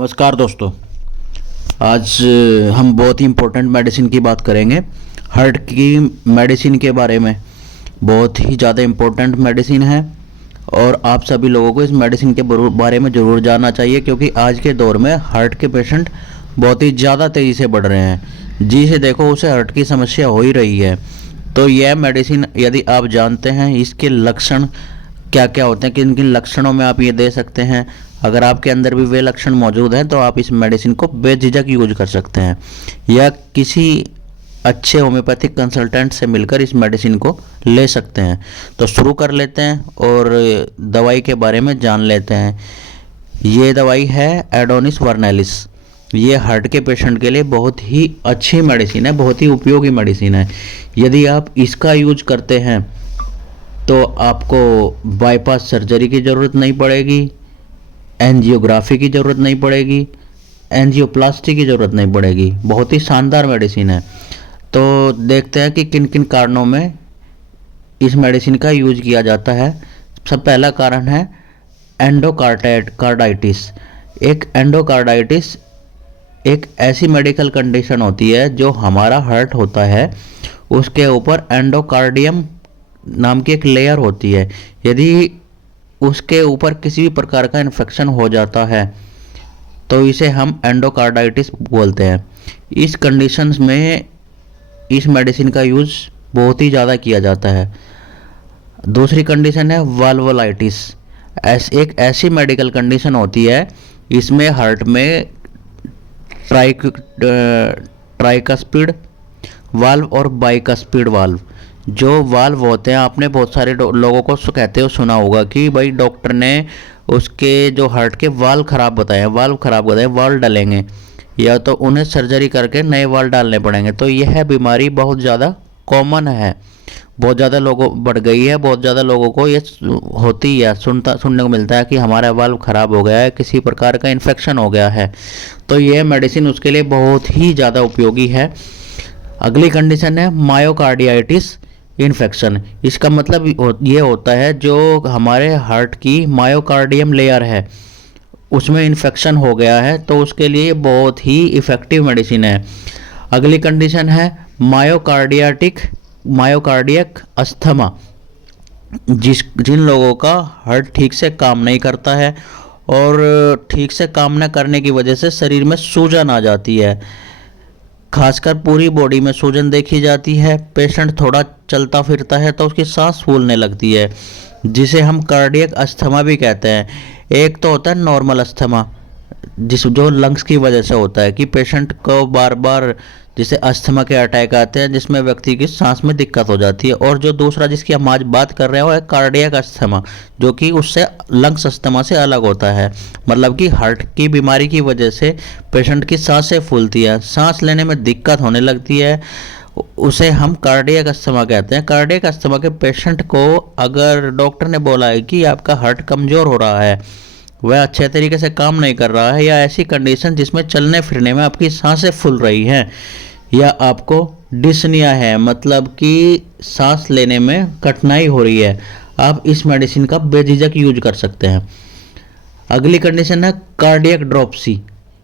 नमस्कार दोस्तों। आज हम बहुत ही इम्पोर्टेंट मेडिसिन की बात करेंगे। हार्ट की मेडिसिन के बारे में। बहुत ही ज़्यादा इम्पोर्टेंट मेडिसिन है और आप सभी लोगों को इस मेडिसिन के बारे में ज़रूर जानना चाहिए, क्योंकि आज के दौर में हार्ट के पेशेंट बहुत ही ज़्यादा तेज़ी से बढ़ रहे हैं। जिसे देखो उसे हार्ट की समस्या हो ही रही है। तो यह मेडिसिन यदि आप जानते हैं इसके लक्षण क्या क्या होते हैं, किन किन लक्षणों में आप ये दे सकते हैं, अगर आपके अंदर भी वे लक्षण मौजूद हैं तो आप इस मेडिसिन को बेझिझक यूज कर सकते हैं या किसी अच्छे होम्योपैथिक कंसल्टेंट से मिलकर इस मेडिसिन को ले सकते हैं। तो शुरू कर लेते हैं और दवाई के बारे में जान लेते हैं। ये दवाई है एडोनिस वर्नैलिस। ये हार्ट के पेशेंट के लिए बहुत ही अच्छी मेडिसिन है, बहुत ही उपयोगी मेडिसिन है। यदि आप इसका यूज करते हैं तो आपको बाईपास सर्जरी की ज़रूरत नहीं पड़ेगी, एंजियोग्राफी की ज़रूरत नहीं पड़ेगी, एंजियोप्लास्टी की ज़रूरत नहीं पड़ेगी। बहुत ही शानदार मेडिसिन है। तो देखते हैं कि किन किन कारणों में इस मेडिसिन का यूज किया जाता है। सब पहला कारण है एंडोकार्डाइटिस। एंडोकार्डाइटिस एक ऐसी मेडिकल कंडीशन होती है जो हमारा हार्ट होता है उसके ऊपर एंडोकार्डियम नाम की एक लेयर होती है। यदि उसके ऊपर किसी भी प्रकार का इन्फेक्शन हो जाता है तो इसे हम एंडोकार्डाइटिस बोलते हैं। इस कंडीशंस में इस मेडिसिन का यूज़ बहुत ही ज़्यादा किया जाता है। दूसरी कंडीशन है वाल्वोलाइटिस। एक ऐसी मेडिकल कंडीशन होती है इसमें हार्ट में ट्राइकस्पिड वाल्व और बाइकस्पिड वाल्व, जो वाल्व होते हैं, आपने बहुत सारे लोगों को कहते हो सुना होगा कि भाई डॉक्टर ने उसके जो हार्ट के वाल्व खराब बताए, वाल्व डलेंगे या तो उन्हें सर्जरी करके नए वाल्व डालने पड़ेंगे। तो यह बीमारी बहुत ज़्यादा कॉमन है, बहुत ज़्यादा लोगों बढ़ गई है। बहुत ज़्यादा लोगों को ये होती है, सुनने को मिलता है कि हमारा वाल्व ख़राब हो गया है, किसी प्रकार का इन्फेक्शन हो गया है। तो यह मेडिसिन उसके लिए बहुत ही ज़्यादा उपयोगी है। अगली कंडीशन है मायोकार्डियाइटिस इन्फेक्शन। इसका मतलब ये होता है जो हमारे हार्ट की मायोकार्डियम लेयर है उसमें इन्फेक्शन हो गया है, तो उसके लिए बहुत ही इफ़ेक्टिव मेडिसिन है। अगली कंडीशन है मायोकार्डियक अस्थमा। जिन लोगों का हार्ट ठीक से काम नहीं करता है और ठीक से काम न करने की वजह से शरीर में सूजन आ जाती है, खासकर पूरी बॉडी में सूजन देखी जाती है। पेशेंट थोड़ा चलता फिरता है तो उसकी सांस फूलने लगती है, जिसे हम कार्डियक अस्थमा भी कहते हैं। एक तो होता है नॉर्मल अस्थमा, जो लंग्स की वजह से होता है कि पेशेंट को बार बार जिसे अस्थमा के अटैक आते हैं जिसमें व्यक्ति की सांस में दिक्कत हो जाती है। और जो दूसरा जिसकी हम आज बात कर रहे हैं वो है कार्डियक अस्थमा, जो कि उससे लंग्स अस्थमा से अलग होता है। मतलब कि हार्ट की बीमारी की वजह से पेशेंट की सांसें फूलती है, सांस लेने में दिक्कत होने लगती है, उसे हम कार्डियक अस्थमा कहते हैं। कार्डियक अस्थमा के पेशेंट को अगर डॉक्टर ने बोला है कि आपका हार्ट कमज़ोर हो रहा है, वह अच्छे तरीके से काम नहीं कर रहा है, या ऐसी कंडीशन जिसमें चलने फिरने में आपकी सांसें फूल रही हैं, या आपको डिस्निया है, मतलब कि सांस लेने में कठिनाई हो रही है, आप इस मेडिसिन का बेझिझक यूज कर सकते हैं। अगली कंडीशन है कार्डियक ड्रोप्सी।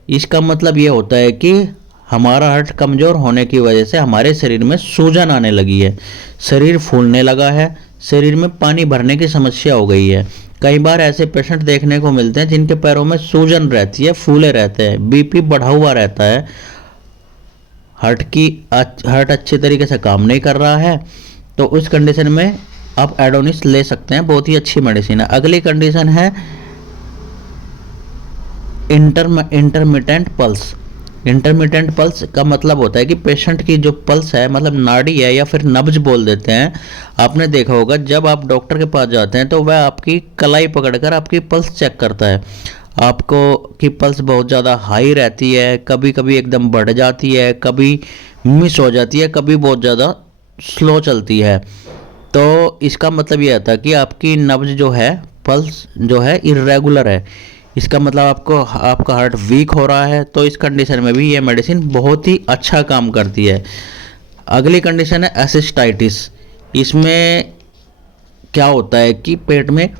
इसका मतलब ये होता है कि हमारा हार्ट कमज़ोर होने की वजह से हमारे शरीर में सूजन आने लगी है, शरीर फूलने लगा है, शरीर में पानी भरने की समस्या हो गई है। कई बार ऐसे पेशेंट देखने को मिलते हैं जिनके पैरों में सूजन रहती है, फूले रहते हैं, बीपी बढ़ा हुआ रहता है, हार्ट अच्छे तरीके से काम नहीं कर रहा है। तो उस कंडीशन में आप एडोनिस ले सकते हैं, बहुत ही अच्छी मेडिसिन है। अगली कंडीशन है इंटरमिटेंट पल्स। इंटरमिटेंट पल्स का मतलब होता है कि पेशेंट की जो पल्स है, मतलब नाड़ी है या फिर नब्ज बोल देते हैं। आपने देखा होगा जब आप डॉक्टर के पास जाते हैं तो वह आपकी कलाई पकड़कर आपकी पल्स चेक करता है। आपको की पल्स बहुत ज़्यादा हाई रहती है, कभी कभी एकदम बढ़ जाती है, कभी मिस हो जाती है, कभी बहुत ज़्यादा स्लो चलती है। तो इसका मतलब ये आता है कि आपकी नब्ज जो है, पल्स जो है इर्रेगुलर है। इसका मतलब आपका हार्ट वीक हो रहा है। तो इस कंडीशन में भी ये मेडिसिन बहुत ही अच्छा काम करती है। अगली कंडीशन है एसिस्टाइटिस। इसमें क्या होता है कि पेट में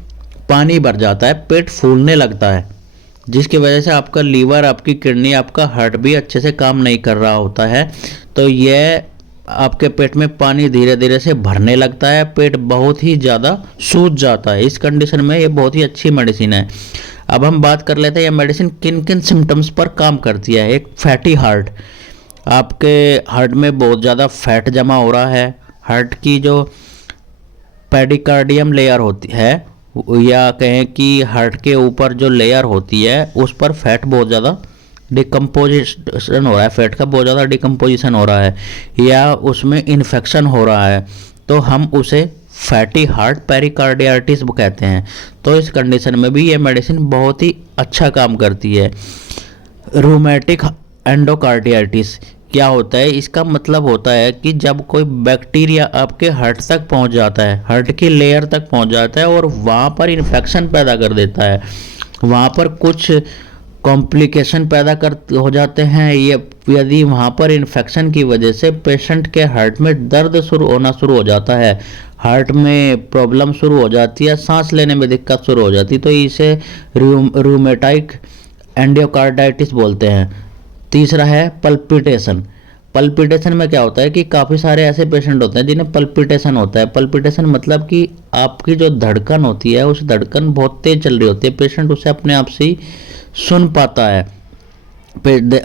पानी भर जाता है, पेट फूलने लगता है। जिसकी वजह से आपका लीवर, आपकी किडनी, आपका हार्ट भी अच्छे से काम नहीं कर रहा होता है। तो यह आपके पेट में पानी धीरे धीरे से भरने लगता है, पेट बहुत ही ज़्यादा सूज जाता है। इस कंडीशन में ये बहुत ही अच्छी मेडिसिन है। अब हम बात कर लेते हैं ये मेडिसिन किन किन सिम्टम्स पर काम करती है। एक फैटी हार्ट, आपके हार्ट में बहुत ज़्यादा फैट जमा हो रहा है, हार्ट की जो पेडिकार्डियम लेयर होती है, या कहें कि हार्ट के ऊपर जो लेयर होती है उस पर फैट बहुत ज़्यादा डिकम्पोजिशन हो रहा है, फैट का बहुत ज़्यादा डिकम्पोजिशन हो रहा है, या उसमें इन्फेक्शन हो रहा है, तो हम उसे फैटी हार्ट पेरिकार्डियाटिस कहते हैं। तो इस कंडीशन में भी ये मेडिसिन बहुत ही अच्छा काम करती है। रूमेटिक एंडोकार्डियाटिस क्या होता है? इसका मतलब होता है कि जब कोई बैक्टीरिया आपके हार्ट तक पहुंच जाता है, हार्ट की लेयर तक पहुंच जाता है और वहाँ पर इन्फेक्शन पैदा कर देता है, वहाँ पर कुछ कॉम्प्लिकेशन पैदा कर हो जाते हैं। ये यदि वहाँ पर इन्फेक्शन की वजह से पेशेंट के हार्ट में दर्द होना शुरू हो जाता है, हार्ट में प्रॉब्लम शुरू हो जाती है, सांस लेने में दिक्कत शुरू हो जाती है, तो इसे रूमेटाइक एंडोकार्डाइटिस बोलते हैं। तीसरा है पल्पिटेशन। पल्पिटेशन में क्या होता है कि काफ़ी सारे ऐसे पेशेंट होते हैं जिन्हें पल्पिटेशन होता है। पल्पिटेशन मतलब कि आपकी जो धड़कन होती है उस धड़कन बहुत तेज चल रही होती है, पेशेंट उसे अपने आप से ही सुन पाता है,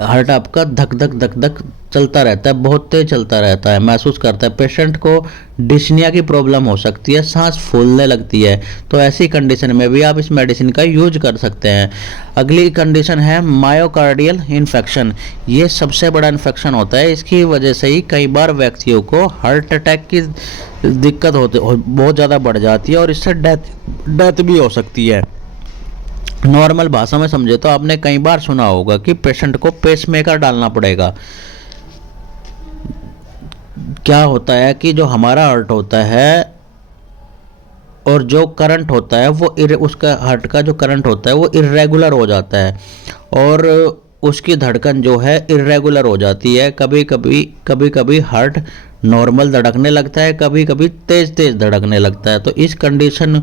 हार्ट आपका धक धक धक धक चलता रहता है, बहुत तेज चलता रहता है, महसूस करता है। पेशेंट को डिस्निया की प्रॉब्लम हो सकती है, सांस फूलने लगती है, तो ऐसी कंडीशन में भी आप इस मेडिसिन का यूज कर सकते हैं। अगली कंडीशन है मायोकार्डियल इन्फेक्शन। ये सबसे बड़ा इन्फेक्शन होता है, इसकी वजह से ही कई बार व्यक्तियों को हार्ट अटैक की दिक्कत बहुत ज़्यादा बढ़ जाती है और इससे डेथ भी हो सकती है। नॉर्मल भाषा में समझे तो आपने कई बार सुना होगा कि पेशेंट को पेसमेकर डालना पड़ेगा। क्या होता है कि जो हमारा हार्ट होता है और जो करंट होता है वो उसका हार्ट का जो करंट होता है वो इर्रेगुलर हो जाता है और उसकी धड़कन जो है इर्रेगुलर हो जाती है। कभी कभी हार्ट नॉर्मल धड़कने लगता है, कभी कभी तेज तेज धड़कने लगता है। तो इस कंडीशन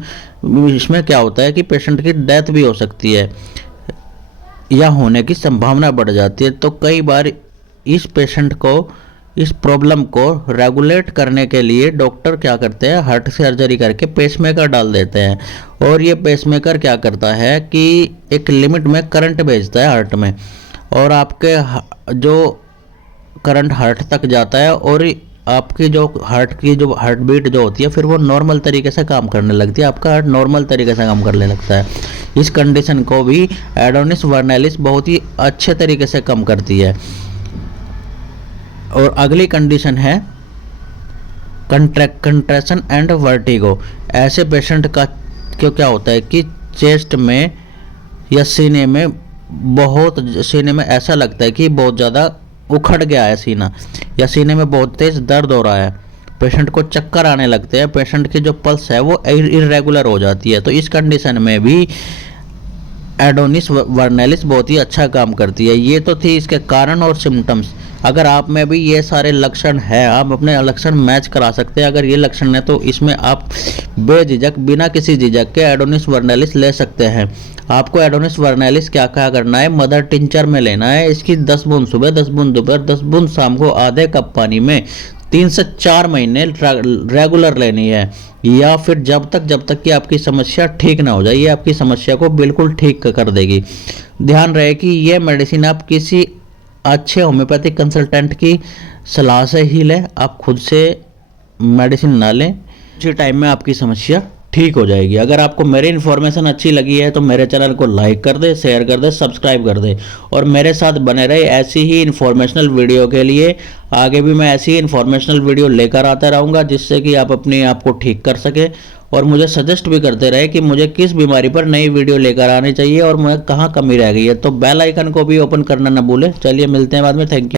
इसमें क्या होता है कि पेशेंट की डेथ भी हो सकती है या होने की संभावना बढ़ जाती है। तो कई बार इस पेशेंट को, इस प्रॉब्लम को रेगुलेट करने के लिए डॉक्टर क्या करते हैं, हार्ट सर्जरी करके पेसमेकर डाल देते हैं। और ये पेसमेकर क्या करता है कि एक लिमिट में करंट भेजता है हार्ट में, और आपके जो करंट हार्ट तक जाता है और आपकी जो हार्ट बीट जो होती है फिर वो नॉर्मल तरीके से काम करने लगती है, आपका हार्ट नॉर्मल तरीके से काम करने लगता है। इस कंडीशन को भी एडोनिस वर्नैलिस बहुत ही अच्छे तरीके से कम करती है। और अगली कंडीशन है कंट्रेक्शन एंड वर्टिगो। ऐसे पेशेंट का क्यों क्या होता है कि चेस्ट में या सीने में ऐसा लगता है कि बहुत ज़्यादा उखड़ गया है सीना, या सीने में बहुत तेज़ दर्द हो रहा है, पेशेंट को चक्कर आने लगते हैं, पेशेंट की जो पल्स है वो इरेगुलर हो जाती है। तो इस कंडीशन में भी एडोनिस वर्नैलिस बहुत ही अच्छा काम करती है। ये तो थी इसके कारण और सिम्टम्स। अगर आप में भी ये सारे लक्षण है, आप अपने लक्षण मैच करा सकते हैं। अगर ये लक्षण है तो इसमें आप बेझिझक, बिना किसी झिझक के एडोनिस वर्नैलिस ले सकते हैं। आपको एडोनिस वर्नैलिस क्या करना है, मदर टिंचर में लेना है। इसकी 10 बूंद सुबह, 10 बूंद दोपहर, 10 बूंद शाम को आधे कप पानी में 3 से 4 महीने रेगुलर लेनी है, या फिर जब तक कि आपकी समस्या ठीक ना हो जाए। ये आपकी समस्या को बिल्कुल ठीक कर देगी। ध्यान रहे कि ये मेडिसिन आप किसी अच्छे होम्योपैथिक कंसल्टेंट की सलाह से ही लें, आप खुद से मेडिसिन ना लें। उसी टाइम में आपकी समस्या ठीक हो जाएगी। अगर आपको मेरी इन्फॉर्मेशन अच्छी लगी है तो मेरे चैनल को लाइक कर दे, शेयर कर दे, सब्सक्राइब कर दे और मेरे साथ बने रहे ऐसी ही इन्फॉर्मेशनल वीडियो के लिए। आगे भी मैं ऐसी ही इन्फॉर्मेशनल वीडियो लेकर आता रहूँगा जिससे कि आप अपने आप को ठीक कर सके और मुझे सजेस्ट भी करते रहे कि मुझे किस बीमारी पर नई वीडियो लेकर आनी चाहिए और मुझे कहाँ कमी रह गई है। तो बेल आइकन को भी ओपन करना ना भूलें। चलिए मिलते हैं बाद में। Thank you.